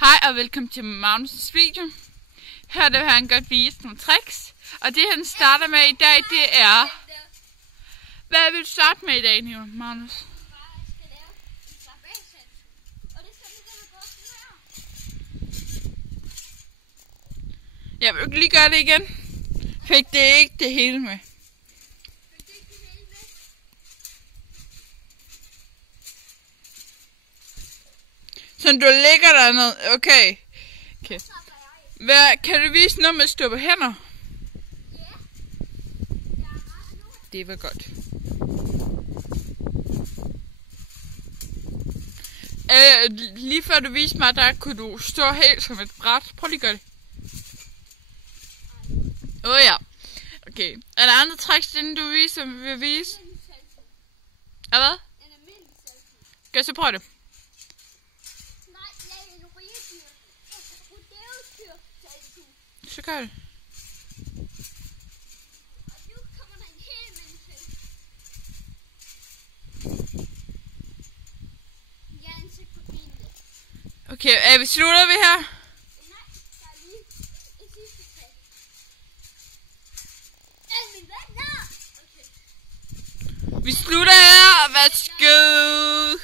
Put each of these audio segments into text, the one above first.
Hej og velkommen til Magnus' video. Her vil han godt vise nogle tricks. Og det han starter med i dag, det er... Hvad vil du starte med i dag, Magnus? Jeg vil lige gøre det igen. Fik det ikke det hele med. Så du ligger der ned. Okay. Kan du vise noget med at stå på hænder? Det var godt. Lige før du viste mig, der kunne du stå helt som et bræt. Prøv lige at gøre det. Ja. Okay. Er der andre tricks, inden du vil vise? Hvad? Skal jeg så prøve det? Så gør det. Okay, vi slutter vi her? Vi slutter her, værsgo.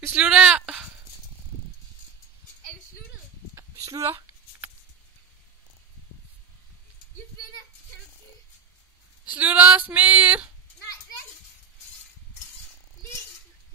Vi slutter her. Vi slutter. Slutter, smil.